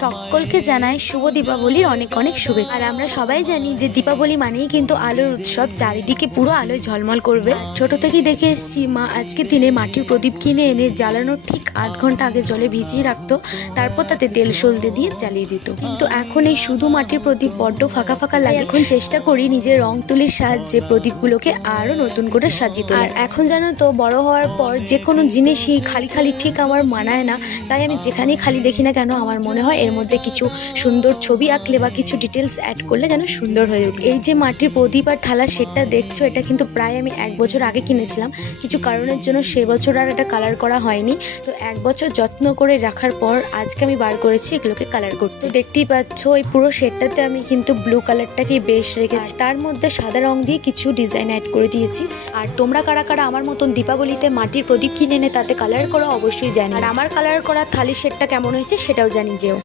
সকলকে জানাই শুভ দীপাবলির অনেক অনেক শুভেচ্ছা। আর আমরা সবাই জানি যে দীপাবলি মানেই কিন্তু আলোর উৎসব, চারিদিকে পুরো আলোয় ঝলমল করবে। ছোট থেকেই দেখে এসেছি মা আজকের দিনে মাটির প্রদীপ কিনে এনে জ্বালানোর ঠিক আধ ঘন্টা আগে জলে ভিজিয়ে রাখতো, তারপর তাতে তেল সলতে দিয়ে জ্বালিয়ে দিত। কিন্তু এখন এই শুধু মাটির প্রদীপ বড্ড ফাঁকা ফাঁকা লাগে। এখন চেষ্টা করি নিজের রং তুলির সাহায্যে প্রদীপগুলোকে আরো নতুন করে সাজিয়ে। আর এখন জানো তো, বড় হওয়ার পর যে কোনো জিনিসই খালি খালি ঠিক আমার মানায় না, তাই আমি যেখানেই খালি দেখি না কেন আমার মনে হয় এর মধ্যে কিছু সুন্দর ছবি আঁকলে বা কিছু ডিটেলস অ্যাড করলে যেন সুন্দর হয়ে ওঠে। এই যে মাটির প্রদীপ আর থালার সেটটা দেখছো, এটা কিন্তু প্রায় আমি 1 বছর আগে কিনেছিলাম। কিছু কারণের জন্য সে বছর আর এটা কালার করা হয়নি, তো 1 বছর যত্ন করে রাখার পর আজকে আমি বার করেছি এগুলোকে কালার করতে। দেখতেই পাচ্ছ এই পুরো সেটটাতে আমি কিন্তু ব্লু কালারটাকেই বেশ রেখেছি, তার মধ্যে সাদা রং দিয়ে কিছু ডিজাইন অ্যাড করে দিয়েছি। আর তোমরা কারা কারা আমার মতন দীপাবলিতে মাটির প্রদীপ কিনে এনে তাতে কালার করা অবশ্যই জানি। আর আমার কালার করা থালির সেটটা কেমন হয়েছে সেটাও জানি যেও।